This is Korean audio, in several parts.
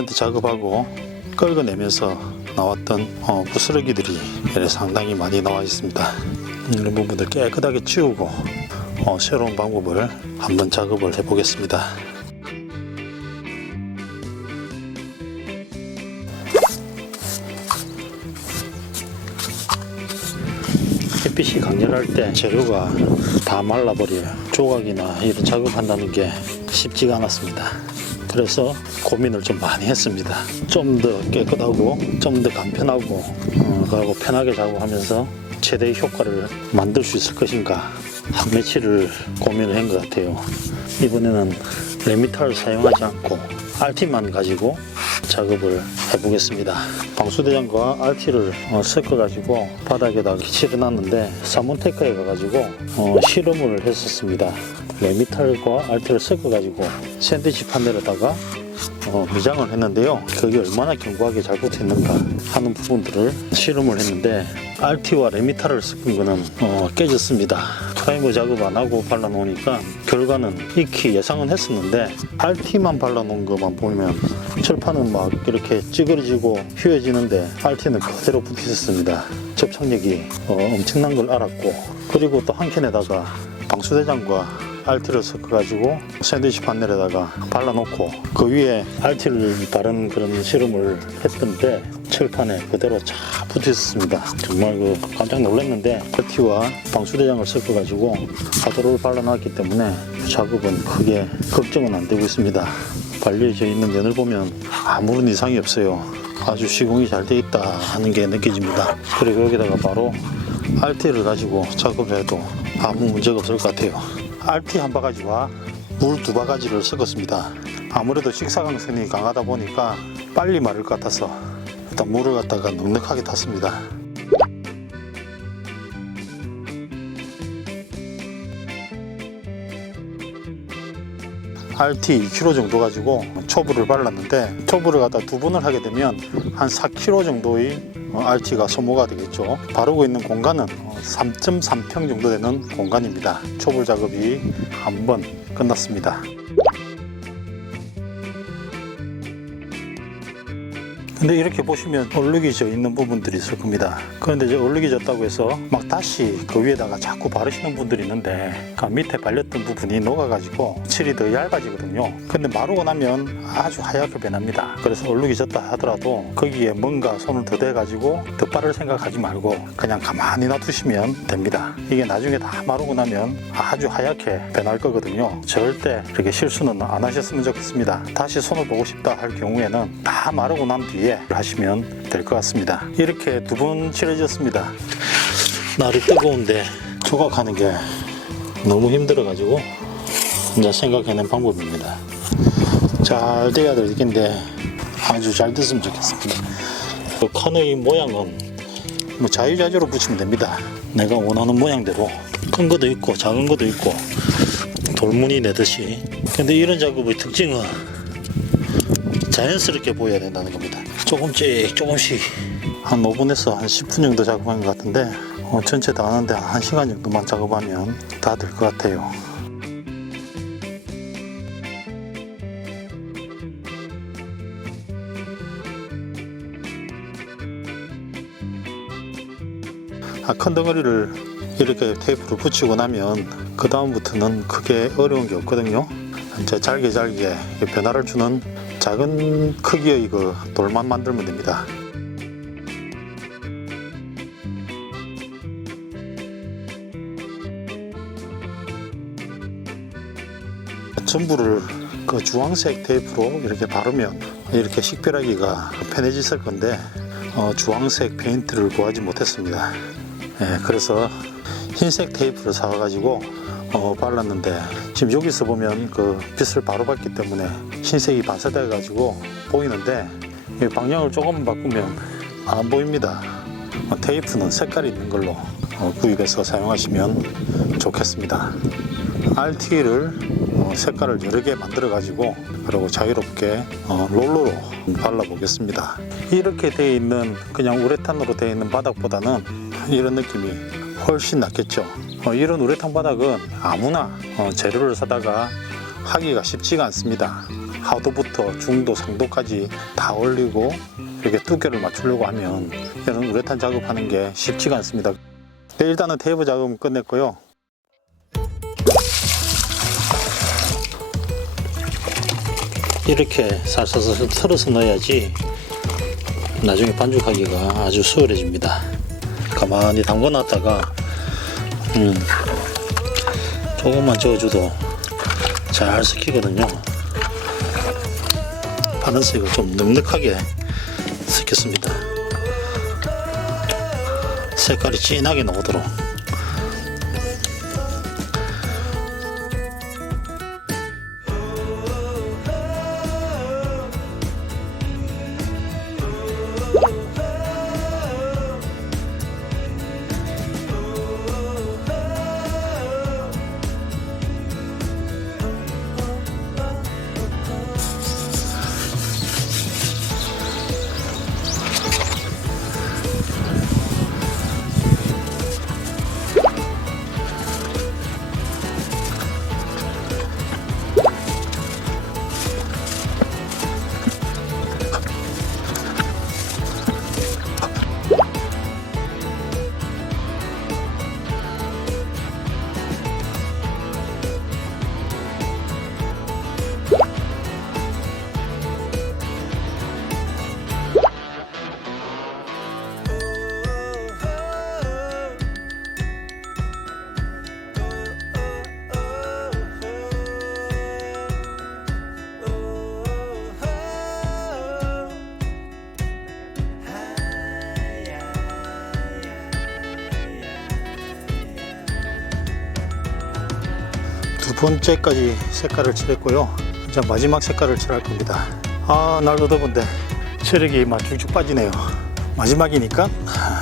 근데 작업하고 긁어내면서 나왔던 부스러기들이 상당히 많이 나와 있습니다. 이런 부분들 깨끗하게 치우고 새로운 방법을 한번 작업을 해 보겠습니다. 햇빛이 강렬할 때 재료가 다 말라버려요. 조각이나 이런 작업한다는 게 쉽지가 않았습니다. 그래서 고민을 좀 많이 했습니다. 좀 더 깨끗하고 좀 더 간편하고 그리고 편하게 작업하면서 최대의 효과를 만들 수 있을 것인가 한 며칠을 고민을 한 것 같아요. 이번에는 레미탈을 사용하지 않고 RT만 가지고 작업을 해보겠습니다. 방수대장과 RT를 섞어가지고 바닥에다가 칠해놨는데 사문테크에 가가지고 실험을 했었습니다. 레미탈과 RT를 섞어가지고 샌드위치 판넬에다가 미장을 했는데요. 그게 얼마나 견고하게 잘 붙어있는가 하는 부분들을 실험을 했는데 RT와 레미탈을 섞은 거는 깨졌습니다. 프라이머 작업 안 하고 발라놓으니까 결과는 익히 예상은 했었는데 RT만 발라놓은 것만 보면 철판은 막 이렇게 찌그러지고 휘어지는데 RT는 그대로 붙어 있었습니다. 접착력이 엄청난 걸 알았고, 그리고 또 한 캔에다가 방수대장과 RT를 섞어가지고 샌드위치 판넬에다가 발라놓고 그 위에 RT를 바른 그런 실험을 했던데 철판에 그대로 잘 붙어 있었습니다. 정말 깜짝 놀랐는데 RT와 방수대장을 섞어가지고 가도를 발라놨기 때문에 작업은 크게 걱정은 안 되고 있습니다. 발려져 있는 면을 보면 아무런 이상이 없어요. 아주 시공이 잘 돼 있다 하는 게 느껴집니다. 그리고 여기다가 바로 RT를 가지고 작업해도 아무 문제가 없을 것 같아요. RT 한 바가지와 물 두 바가지를 섞었습니다. 아무래도 직사광선이 강하다 보니까 빨리 마를 것 같아서 일단 물을 갖다가 넉넉하게 탔습니다. RT 2kg 정도 가지고 초브를 발랐는데, 초브를 갖다 두 번을 하게 되면 한 4kg 정도의 RT가 소모가 되겠죠. 바르고 있는 공간은 3.3평 정도 되는 공간입니다. 초벌 작업이 한 번 끝났습니다. 근데 이렇게 보시면 얼룩이 져 있는 부분들이 있을 겁니다. 그런데 이제 얼룩이 졌다고 해서 막 다시 그 위에다가 자꾸 바르시는 분들이 있는데 그 밑에 발렸던 부분이 녹아가지고 칠이 더 얇아지거든요. 근데 마르고 나면 아주 하얗게 변합니다. 그래서 얼룩이 졌다 하더라도 거기에 뭔가 손을 더 대가지고 더 빠를 생각하지 말고 그냥 가만히 놔두시면 됩니다. 이게 나중에 다 마르고 나면 아주 하얗게 변할 거거든요. 절대 그렇게 실수는 안 하셨으면 좋겠습니다. 다시 손을 보고 싶다 할 경우에는 다 마르고 난 뒤에 하시면 될 것 같습니다. 이렇게 두 번 칠해졌습니다. 날이 뜨거운데 조각하는 게 너무 힘들어 가지고 이제 생각해낸 방법입니다. 잘 돼야 될 텐데 아주 잘 됐으면 좋겠습니다. 그 칸의 모양은 자유자재로 붙이면 됩니다. 내가 원하는 모양대로 큰 것도 있고 작은 것도 있고 돌무늬 내듯이. 근데 이런 작업의 특징은 자연스럽게 보여야 된다는 겁니다. 조금씩 한 5분에서 한 10분 정도 작업한 것 같은데 전체 다 하는데 한 1시간 정도만 작업하면 다 될 것 같아요. 큰 덩어리를 이렇게 테이프로 붙이고 나면 그 다음부터는 크게 어려운 게 없거든요. 이제 잘게 변화를 주는 작은 크기의 그 돌만 만들면 됩니다. 전부를 그 주황색 테이프로 이렇게 바르면 이렇게 식별하기가 편해졌을 건데 주황색 페인트를 구하지 못했습니다. 그래서 흰색 테이프를 사가지고 발랐는데 지금 여기서 보면 그 빛을 바로 받기 때문에 흰색이 반사돼 가지고 보이는데 방향을 조금 바꾸면 안 보입니다. 테이프는 색깔이 있는 걸로 구입해서 사용하시면 좋겠습니다. RT를 색깔을 여러 개 만들어 가지고 그리고 자유롭게 롤러로 발라 보겠습니다. 이렇게 되어 있는 그냥 우레탄으로 되어 있는 바닥보다는 이런 느낌이 훨씬 낫겠죠. 이런 우레탄 바닥은 아무나 재료를 사다가 하기가 쉽지가 않습니다. 하도부터 중도, 상도까지 다 올리고 이렇게 두께를 맞추려고 하면 이런 우레탄 작업하는 게 쉽지가 않습니다. 네, 일단은 테이프 작업은 끝냈고요. 이렇게 살살살 털어서 넣어야지 나중에 반죽하기가 아주 수월해집니다. 가만히 담궈 놨다가 조금만 저어줘도 잘 섞이거든요. 파란색을 좀 넉넉하게 섞였습니다. 색깔이 진하게 나오도록. 두 번째까지 색깔을 칠했고요. 이제 마지막 색깔을 칠할 겁니다. 날도 더운데 체력이 막 쭉쭉 빠지네요. 마지막이니까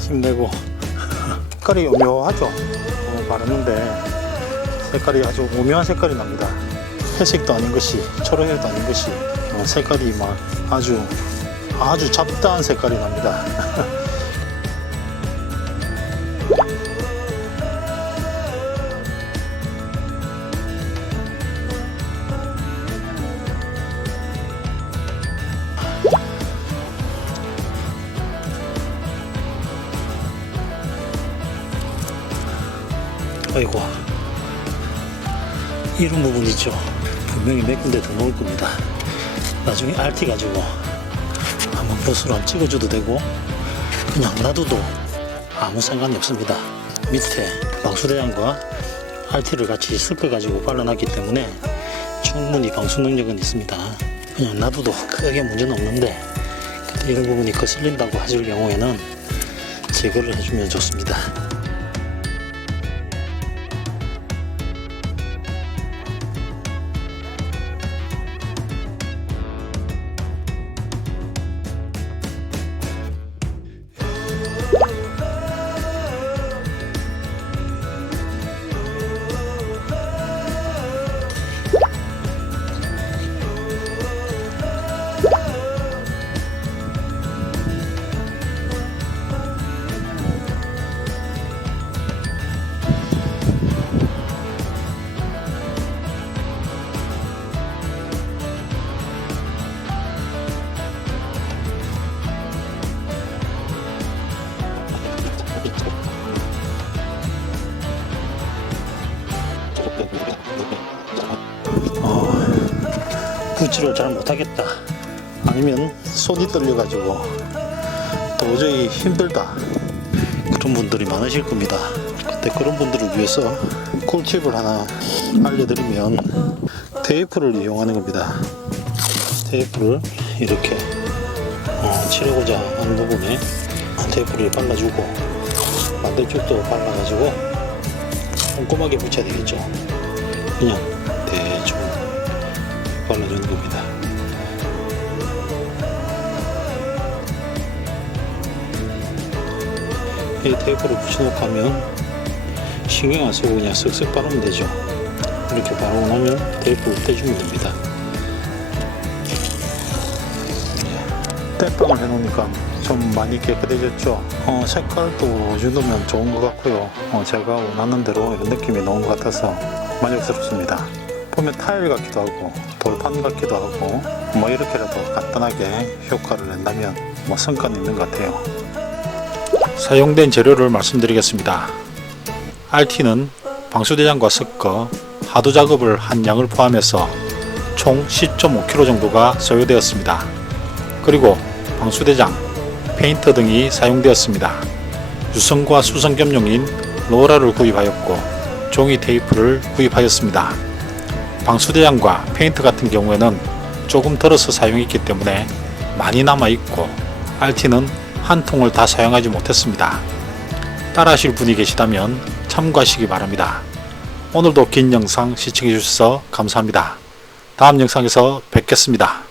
힘내고. 색깔이 오묘하죠. 바르는데 색깔이 아주 오묘한 색깔이 납니다. 회색도 아닌 것이, 초록색도 아닌 것이, 색깔이 막 아주 잡다한 색깔이 납니다. 아이고, 이런 부분 있죠. 분명히 몇 군데 더 넣을 겁니다. 나중에 RT 가지고 한번 붓으로 한번 찍어줘도 되고 그냥 놔둬도 아무 상관이 없습니다. 밑에 방수대장과 RT를 같이 섞어 가지고 발라놨기 때문에 충분히 방수 능력은 있습니다. 그냥 놔둬도 크게 문제는 없는데 이런 부분이 거슬린다고 하실 경우에는 제거를 해주면 좋습니다. 붓질을 잘 못하겠다, 아니면 손이 떨려가지고 도저히 힘들다, 그런 분들이 많으실 겁니다. 그때 그런 분들을 위해서 꿀팁을 하나 알려드리면 테이프를 이용하는 겁니다. 테이프를 이렇게 칠하고자 하는 부분에 테이프를 발라주고 반대쪽도 발라가지고 꼼꼼하게 붙여야 되겠죠. 그냥 대충 발라주는 겁니다. 이 테이프를 붙여놓고 하면 신경 안 쓰고 그냥 쓱쓱 바르면 되죠. 이렇게 바르고 나면 테이프를 떼주면 됩니다. 땜빵을 해놓으니까 좀 많이 깨끗해졌죠. 색깔도 이 정도면 좋은 것 같고요. 제가 원하는 대로 이런 느낌이 나온 것 같아서 만족스럽습니다. 보면 타일 같기도 하고 돌판 같기도 하고 뭐 이렇게라도 간단하게 효과를 낸다면 뭐 성과는 있는 것 같아요. 사용된 재료를 말씀드리겠습니다. RT는 방수대장과 섞어 하도 작업을 한 양을 포함해서 총 10.5kg 정도가 소요되었습니다. 그리고 방수대장, 페인터 등이 사용되었습니다. 유성과 수성 겸용인 로라를 구입하였고 종이 테이프를 구입하였습니다. 방수대장과 페인트 같은 경우에는 조금 덜어서 사용했기 때문에 많이 남아있고 RT는 한 통을 다 사용하지 못했습니다. 따라 하실 분이 계시다면 참고하시기 바랍니다. 오늘도 긴 영상 시청해 주셔서 감사합니다. 다음 영상에서 뵙겠습니다.